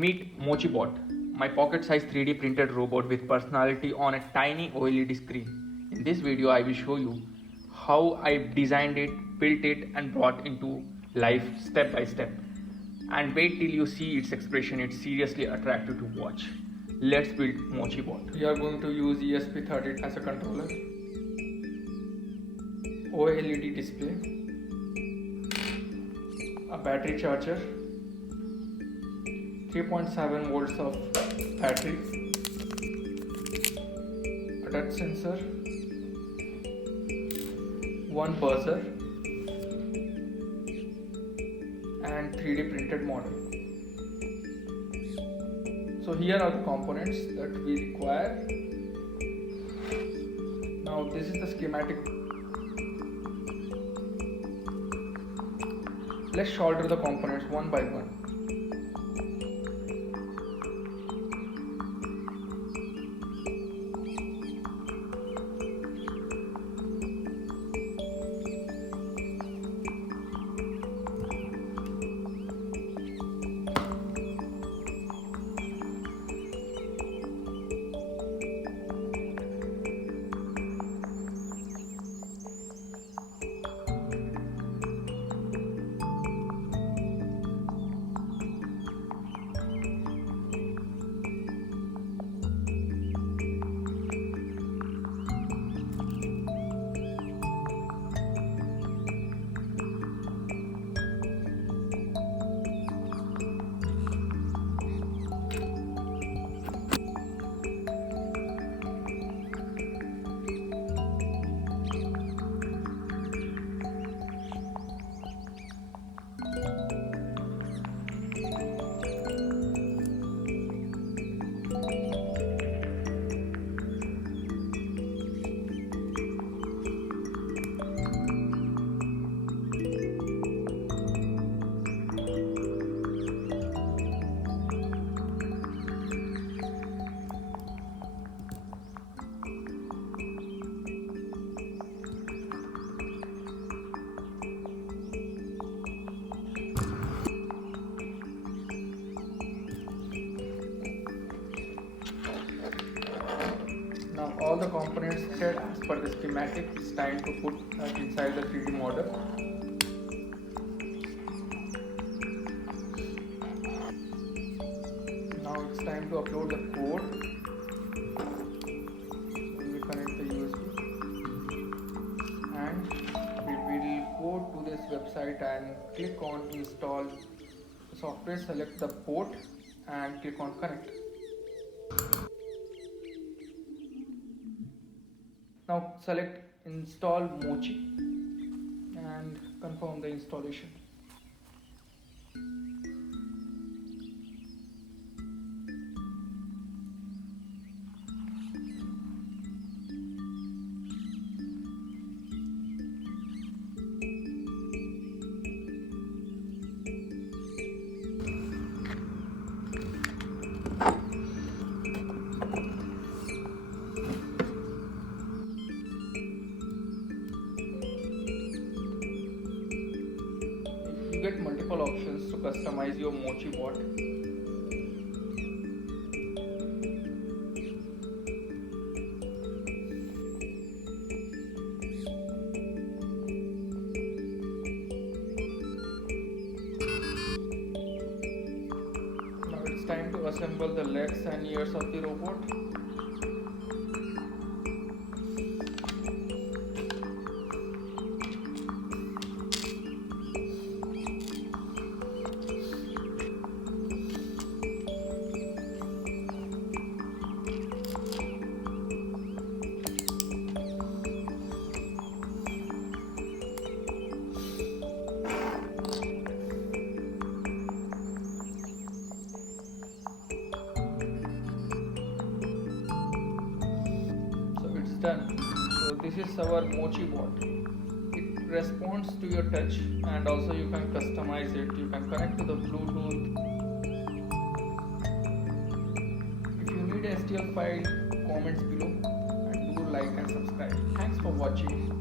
Meet MochiBot, my pocket-sized 3D printed robot with personality on a tiny OLED screen. In this video, I will show you how I designed it, built it and brought into life step by step. And wait till you see its expression, it's seriously attractive to watch. Let's build MochiBot. We are going to use ESP32 as a controller, OLED display, a battery charger, 3.7 volts of battery, a touch sensor, one buzzer and 3D printed model. So here are the components that we require. Now this is the schematic. Let's solder the components one by one. Now all the components set as per the schematic. It's time to put inside the 3D model. Now it's time to upload the code. We connect the USB and we will go to this website and click on install the software, select the port and click on connect. Now select install Mochi and confirm the installation. You get multiple options to customize your MochiBot. Now it's time to assemble the legs and ears of the robot. Done. So this is our MochiBot. It responds to your touch and also you can customize it. You can connect to the Bluetooth. If you need a STL file, comments below and do like and subscribe. Thanks for watching.